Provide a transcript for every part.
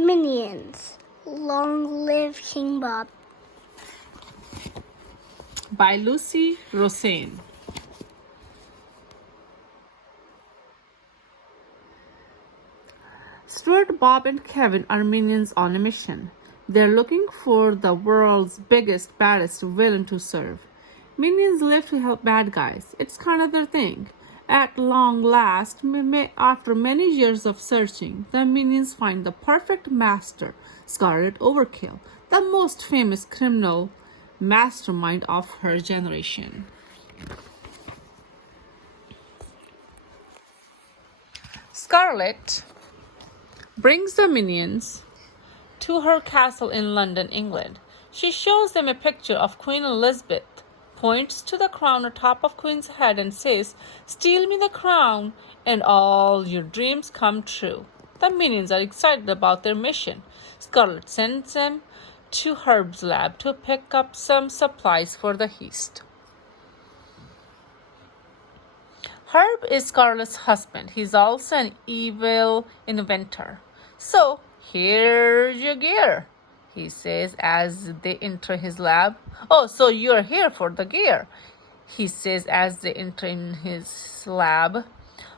Minions. Long live King Bob. By Lucy Rosen. Stuart, Bob, and Kevin are minions on a mission. They're looking for the world's biggest, baddest villain to serve. Minions live to help bad guys. It's kind of their thing. At long last, after many years of searching, the minions find the perfect master, Scarlet Overkill, the most famous criminal mastermind of her generation. Scarlet brings the minions to her castle in London, England. She shows them a picture of Queen Elizabeth, points to the crown atop of Queen's head and says, "Steal me the crown and all your dreams come true." The minions are excited about their mission. Scarlet sends them to Herb's lab to pick up some supplies for the heist. Herb is Scarlet's husband. He's also an evil inventor. "So, here's your gear," he says as they enter his lab. "Oh, so you're here for the gear," he says as they enter in his lab.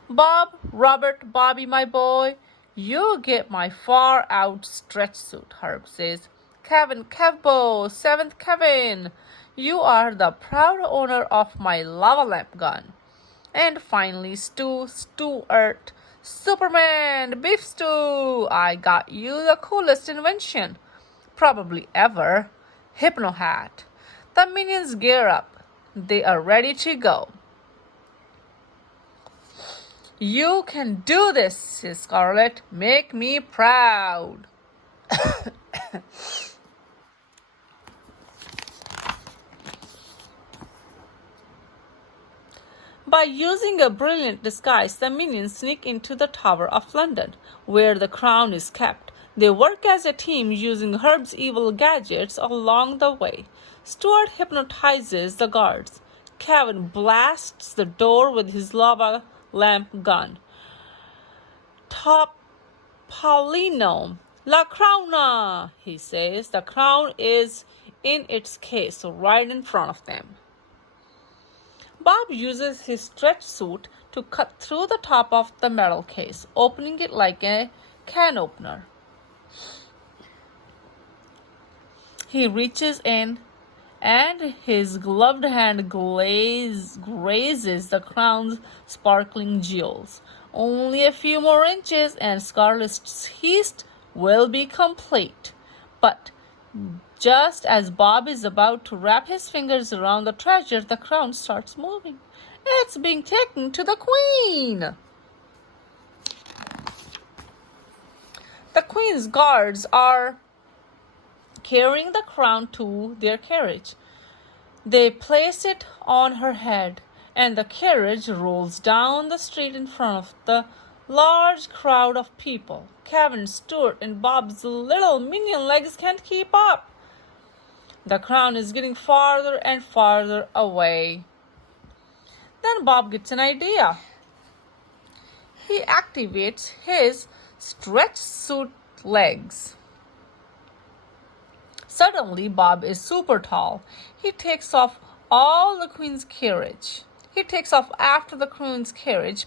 "Bob, Robert, Bobby, my boy, you get my far out stretch suit," Herb says. "Kevin, Kevbo, 7th Kevin, you are the proud owner of my lava lamp gun. And finally, Stuart, Superman, Beef Stew, I got you the coolest invention probably ever, Hypno Hat." The minions gear up. They are ready to go. "You can do this," says Scarlet. "Make me proud." By using a brilliant disguise, the minions sneak into the Tower of London, where the crown is kept. They work as a team using Herb's evil gadgets along the way. Stuart hypnotizes the guards. Kevin blasts the door with his lava lamp gun. "Topolino, La Crowna," he says. The crown is in its case right in front of them. Bob uses his stretch suit to cut through the top of the metal case, opening it like a can opener. He reaches in, and his gloved hand grazes the crown's sparkling jewels. Only a few more inches, and Scarlet's heist will be complete. But just as Bob is about to wrap his fingers around the treasure, the crown starts moving. It's being taken to the Queen. The Queen's guards are carrying the crown to their carriage. They place it on her head, and the carriage rolls down the street in front of the large crowd of people. Kevin, Stuart, and Bob's little minion legs can't keep up. The crown is getting farther and farther away. Then Bob gets an idea. He activates his stretch suit legs. Suddenly, Bob is super tall. He takes off after the Queen's carriage,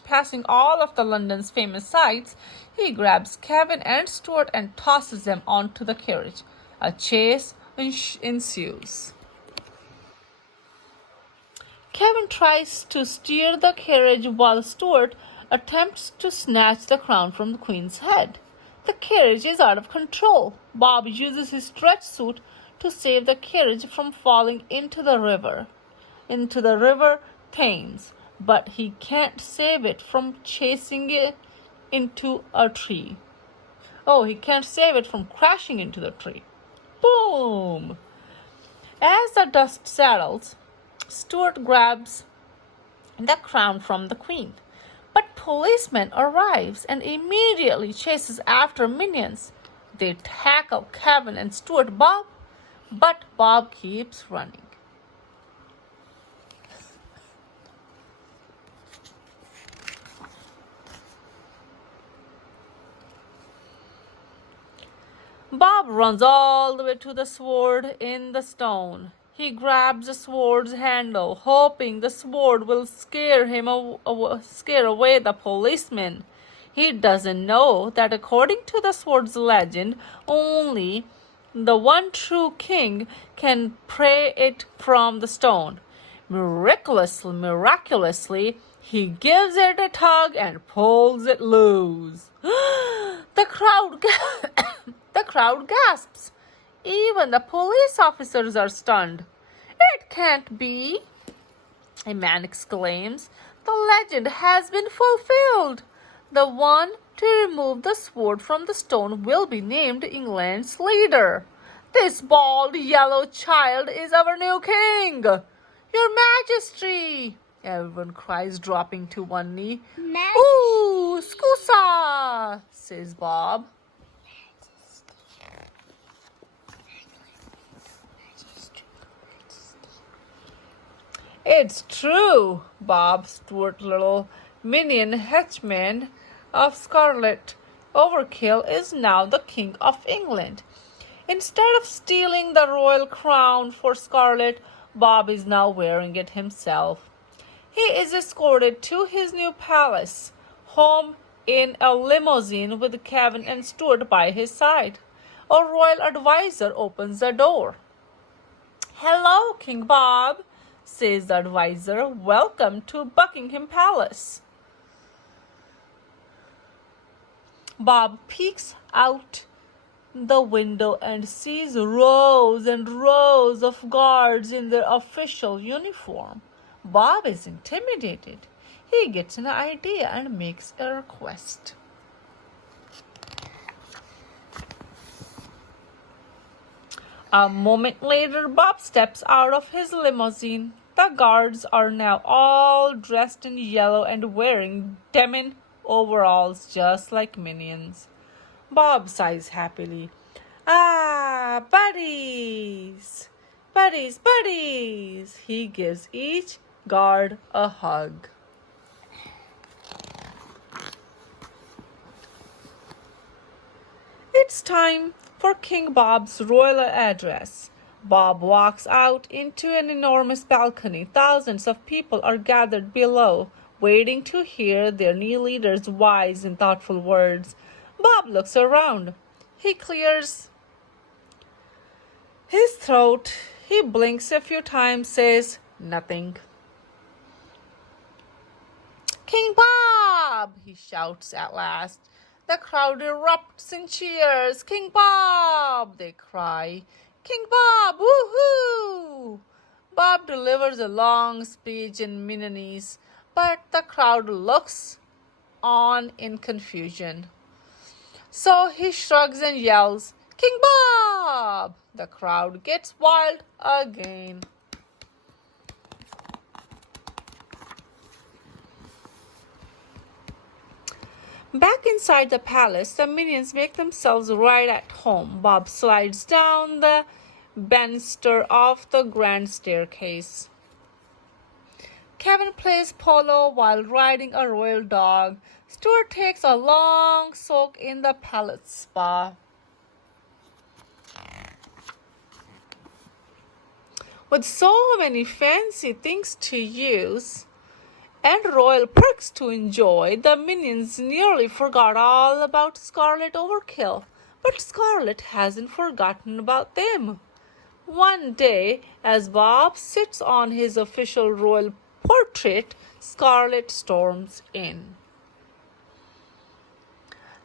passing all of the London's famous sights. He grabs Kevin and Stuart and tosses them onto the carriage. A chase ensues. Kevin tries to steer the carriage while Stuart attempts to snatch the crown from the Queen's head. The carriage is out of control. Bob uses his stretch suit to save the carriage from falling into the river Thames, but he can't save it from chasing it into a tree. Oh, he can't save it from crashing into the tree. Boom! As the dust settles, Stuart grabs the crown from the Queen. But policeman arrives and immediately chases after minions. They tackle Kevin and Stuart Bob, but Bob keeps running. Bob runs all the way to the sword in the stone. He grabs the sword's handle, hoping the sword will scare away the policeman. He doesn't know that according to the sword's legend, only the one true king can pray it from the stone. Miraculously, he gives it a tug and pulls it loose. The crowd, the crowd gasps. Even the police officers are stunned. It can't be, a man exclaims. The legend has been fulfilled. The one to remove the sword from the stone will be named England's leader. This bald yellow child is our new king. Your Majesty! Everyone cries, dropping to one knee. Majesty. Ooh, scusa, says Bob. It's true, Bob Stuart Little, minion henchman of Scarlet Overkill, is now the King of England. Instead of stealing the royal crown for Scarlet, Bob is now wearing it himself. He is escorted to his new palace, home in a limousine with Kevin and Stuart by his side. A royal advisor opens the door. Hello, King Bob, says the advisor. Welcome to Buckingham Palace. Bob peeks out the window and sees rows and rows of guards in their official uniform. Bob is intimidated. He gets an idea and makes a request. A moment later, Bob steps out of his limousine. The guards are now all dressed in yellow and wearing denim overalls just like minions. Bob sighs happily. Ah, buddies! Buddies, buddies! He gives each guard a hug. It's time for King Bob's royal address. Bob walks out into an enormous balcony. Thousands of people are gathered below, waiting to hear their new leader's wise and thoughtful words. Bob looks around. He clears his throat. He blinks a few times, says nothing. King Bob! He shouts at last. The crowd erupts in cheers. King Bob! They cry. King Bob! Woohoo! Bob delivers a long speech in Milanese, but the crowd looks on in confusion. So he shrugs and yells, King Bob! The crowd gets wild again. Back inside the palace, the minions make themselves right at home. Bob slides down the banister of the grand staircase. Kevin plays polo while riding a royal dog. Stuart takes a long soak in the palace spa. With so many fancy things to use and royal perks to enjoy, the minions nearly forgot all about Scarlet Overkill. But Scarlet hasn't forgotten about them. One day, as Bob sits on his official royal portrait, Scarlet storms in.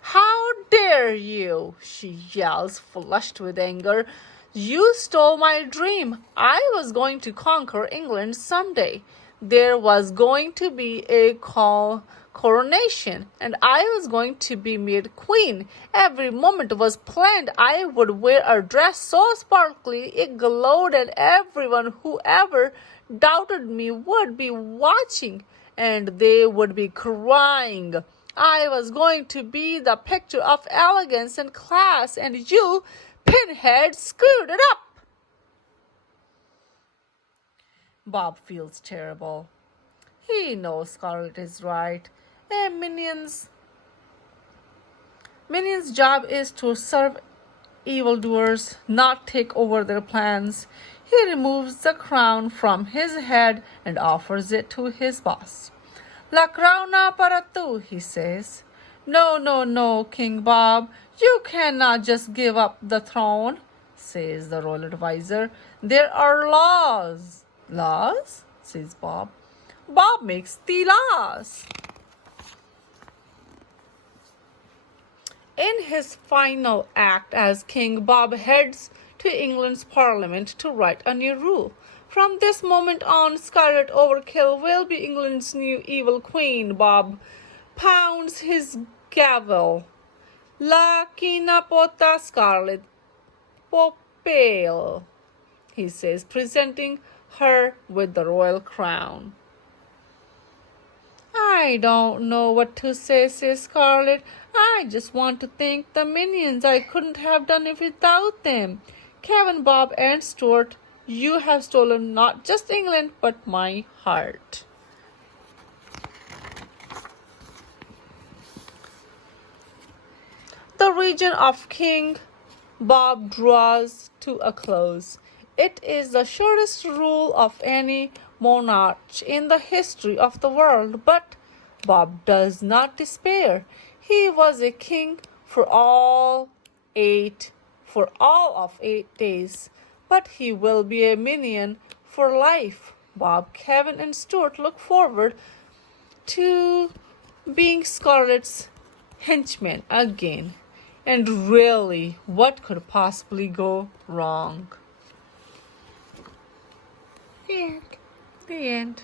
How dare you, she yells, flushed with anger. You stole my dream. I was going to conquer England someday. There was going to be a coronation, and I was going to be made queen. Every moment was planned. I would wear a dress so sparkly it glowed, and everyone who ever doubted me would be watching, and they would be crying. I was going to be the picture of elegance and class, and you, pinhead, screwed it up. Bob feels terrible. He knows Scarlet is right. A minion's job is to serve evildoers not take over their plans, he removes the crown from his head and offers it to his boss. La crown para tu, he says. No, no, no, King Bob, you cannot just give up the throne, says the royal advisor. There are laws. Laws? Says Bob. Bob makes the laws. In his final act as king, Bob heads to England's parliament to write a new rule. From this moment on, Scarlet Overkill will be England's new evil queen. Bob pounds his gavel. La quina pota Scarlet Popale, he says, presenting her with the royal crown. I don't know what to say, says Scarlet. I just want to thank the minions. I couldn't have done it without them. Kevin, Bob, and Stuart, you have stolen not just England, but my heart. The reign of King Bob draws to a close. It is the shortest rule of any monarch in the history of the world, but Bob does not despair. He was a king for all of 8 days, but he will be a minion for life. Bob, Kevin, and Stuart look forward to being Scarlet's henchmen again. And really, what could possibly go wrong? And The end.